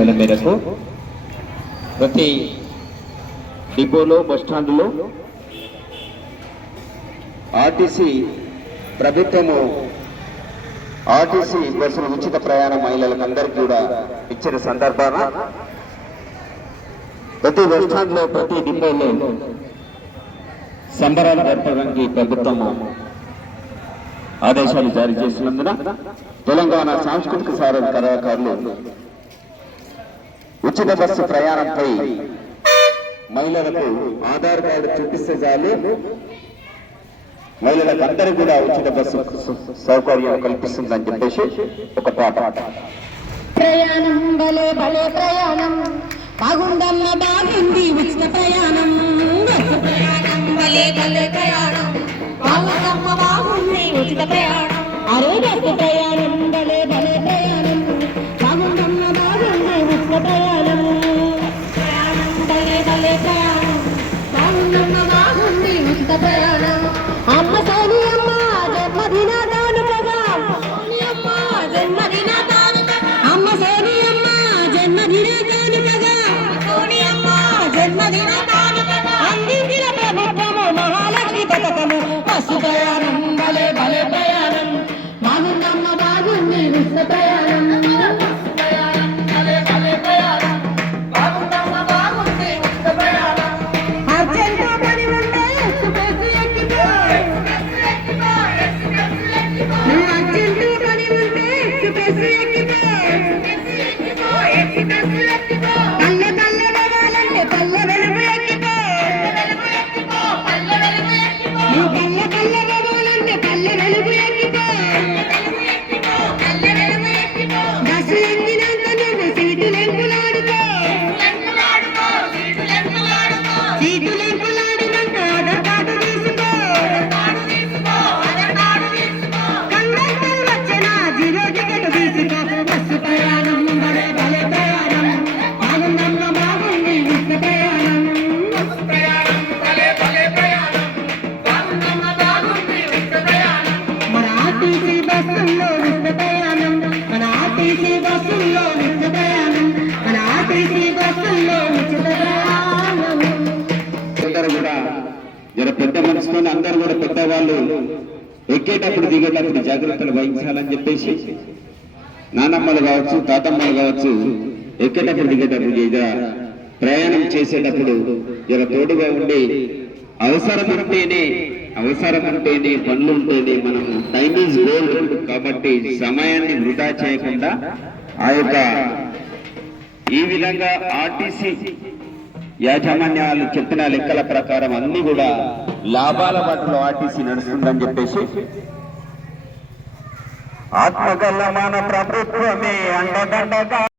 ఆదేశాల మేరకు ప్రతి డిపోలో బస్టాండ్లో ఆర్టీసీ ప్రభుత్వము ఆర్టీసీ బస్సులు ఉచిత ప్రయాణ మహిళలకు అందరికీ కూడా ఇచ్చిన సందర్భాన ప్రతి బస్టాండ్లో ప్రతి డిపోలో సంబరాలు జరపడానికి ప్రభుత్వము ఆదేశాలు జారీ చేసినందున తెలంగాణ సాంస్కృతిక సారథి కళాకారులు ఉచిత బస్సు ప్రయాణంపై మహిళలకు ఆధార్ కార్డు చూపిస్తే చాలు మహిళలకు అందరూ కూడా ఉచిత బస్సు సౌకర్యం కల్పిస్తుందని చెప్పేసి ఒక పాట. ప్రయాణం భలే భలే ప్రయాణం బాగుందమ్మ బాగుంది ఉచిత ప్రయాణం బస్సు ప్రయాణం భలే భలే ప్రయాణం బాగుందమ్మ బాగుంది ఉచిత ప్రయాణం అరే బస్సు ప్రయాణం భలే భలే ప్రయాణం బాగుందమ్మ బాగుంది ఉచిత ప్రయాణం ప్రయాణం భలే భలే ప్రయాణం బాగుందమ్మ బాగుంది ఉచిత ప్రయాణం అమ్మ సోని అమ్మ జన్మదిన కానుకగా సోని అమ్మ జన్మదిన కానుకగా అమ్మ సోని అమ్మ జన్మదిన కానుకగా సోని అమ్మ జన్మదిన కానుకగా అందించిన ప్రభుత్వము మహాలక్ష్మి పథకము బస్సు ప్రయాణం భలే భలే ప్రయాణం బాగుందమ్మ బాగుంది ఉచిత ప్రయాణం బస్సు ప్రయాణం భలే భలే ప్రయాణం బాగుందమ్మ బాగుంది ఉచిత ప్రయాణం అర్జెంట్ పని ఉంటే ఎక్స్‌ప్రెస్ ఎక్కిపో అర్జెంట్ పని ఉంటే ఎక్స్‌ప్రెస్ ఎక్కిపో పల్లె పల్లె వెళ్ళాలంటే పల్లె వెలుగు ఎక్కిపో పల్లె పల్లె వెళ్ళాలంటే పల్లె వెలుగు ఎక్కిపో బస్సు ఎక్కినాక నువ్వు సీటులు ఎంపులాడుకో సీటులు ఎంపులాడినాక ఆధార్ కార్డు తీసుకో కండక్టర్ వచ్చిన జీరో టికెట్ తీసుకో బస్సు ప్రయాణం భలే భలే ప్రయాణం బాగుందమ్మ బాగుంది ఉచిత ప్రయాణం బస్సు ప్రయాణం భలే భలే ప్రయాణం బాగుందమ్మ బాగుంది ఉచిత ప్రయాణం మన ఆర్టీసీ బస్సుల్లో ఉచిత ప్రయాణం మన ఆర్టీసీ బస్సుల్లో ఉచిత ప్రయాణం మన ఆర్టీసీ బస్సుల్లో ఉచిత ప్రయాణం అందరూ కూడా జర పెద్ద మనసుకొని అందరూ కూడా పెద్దవాళ్ళు ఎక్కేటప్పుడు దిగేటప్పుడు జాగ్రత్తలు వహించాలని చెప్పేసి నానమ్మలు కావచ్చు తాతమ్మలు కావచ్చు ఎక్కేటప్పుడు దిగేటప్పుడు ప్రయాణం చేసేటప్పుడు జర తోడుగా ఉండి అవసరం ఉంటేనే పనులు ఉంటేనే మనం టైం ఈజ్ గోల్డ్ కాబట్టి సమయాన్ని వృధా చేయకుండా ఆ యొక్క ఈ విధంగా ఆర్టీసీ యాజమాన్యాలు చెప్పిన లెక్కల ప్రకారం అన్ని కూడా లాభాల బాటలో ఆర్టీసీ నడుస్తుందని చెప్పేసి ఆత్మగల్ల మన ప్రభుత్వమే అండదండగా